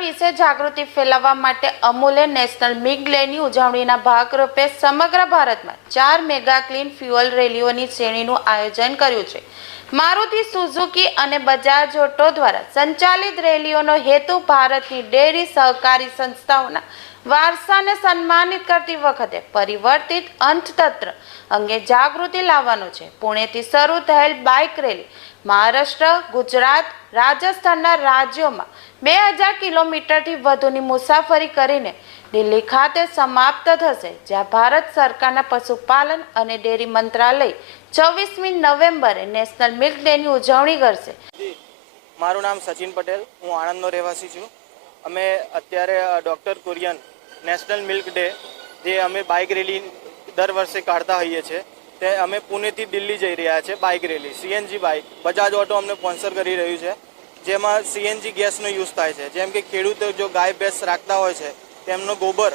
વિશે જાગૃતિ ફેલાવવા માટે અમૂલે નેશનલ મિગ ડેની ઉજવણીના ભાગરૂપે સમગ્ર ભારતમાં ચાર મેગા ક્લીન ફ્યુઅલ રેલીઓની શ્રેણીનું આયોજન કર્યું છે. મારુતિ સુઝુકી અને બજાજ ઓટો દ્વારા સંચાલિત રેલીઓનો હેતુ ભારતની ડેરી સહકારી સંસ્થાઓના વારસાને સન્માનિત કરતી વખતે પરિવર્તિત અર્થતંત્ર અંગે જાગૃતિ લાવવાનો છે. પુણેથી શરૂ થયેલ બાઇક રેલી મહારાષ્ટ્ર, ગુજરાત, રાજસ્થાનના રાજ્યોમાં બે હજાર કિલોમીટરથી વધુની મુસાફરી કરીને દિલ્હી ખાતે સમાપ્ત થશે, જ્યાં ભારત સરકારના પશુપાલન અને ડેરી મંત્રાલય છવ્વીસમી નવેમ્બરે નેશનલ મિલ્ક ડેની ઉજવણી કરશે. મારું નામ સચિન પટેલ, હું આણંદનો રહેવાસી છું. અમે અત્યારે doctor Kurien national milk day, જે અમે બાઇક રેલી દર વર્ષે કાઢતા હોઈએ છીએ, તે અમે પુણેથી દિલ્હી જઈ રહ્યા છે, bike rally, CNG bike, Bajaj Auto અમને સ્પોન્સર કરી રહ્યું છે. જેમાં સીએનજી ગેસનો યુઝ થાય છે. જેમ કે ખેડૂતો જો ગાય ભેંસ રાખતા હોય છે, તેમનો ગોબર,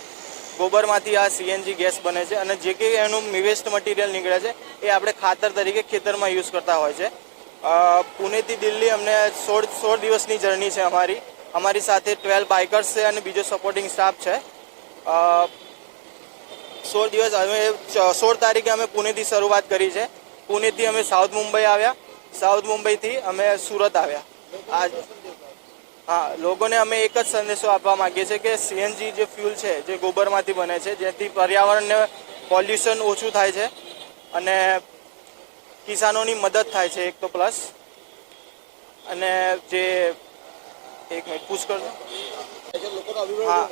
ગોબરમાંથી આ સીએનજી ગેસ બને છે અને જે કંઈ એનું વેસ્ટ મટીરિયલ નીકળે છે, એ આપણે ખાતર તરીકે ખેતરમાં યુઝ કરતા હોય છે. પુણેથી દિલ્હી અમને સોળ સોળ દિવસની જર્ની છે અમારી. અમારી સાથે ટ્વેલ્વ બાઇકર્સ છે અને બીજો સપોર્ટિંગ સ્ટાફ છે. સોળ દિવસ અમે સોળ તારીખે અમે પુણેથી શરૂઆત કરી છે. પુણેથી અમે સાઉથ મુંબઈ આવ્યા. સાઉથ મુંબઈથી અમે સુરત આવ્યા. આજ હા, લોકોને અમે એક જ સંદેશો આપવા માંગીએ છીએ કે સીએનજી જે ફ્યુલ છે, જે ગોબરમાંથી બને છે, જેથી પર્યાવરણને પોલ્યુશન ઓછું થાય છે અને કિસાનોની મદદ થાય છે, એક તો પ્લસ અને જે એક મિનિટ પૂછ હા,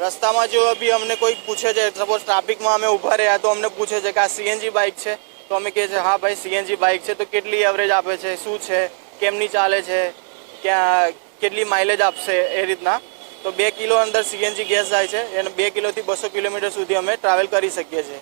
રસ્તામાં જો બી અમને કોઈ પૂછે છે સપોઝ ટ્રાફિકમાં અમે ઊભા રહ્યા, તો અમને પૂછે છે કે આ સીએનજી બાઇક છે. તો અમે કહે છે, હા ભાઈ સીએનજી બાઇક છે, તો કેટલી એવરેજ આપે છે? શું છે? કેમની ચાલે છે? ક્યાં, કેટલી માઇલેજ આપશે? એ રીતના. તો બે કિલો અંદર સીએનજી ગેસ જાય છે, અને બે કિલોથી બસો કિલોમીટર સુધી અમે ટ્રાવેલ કરી શકીએ છીએ.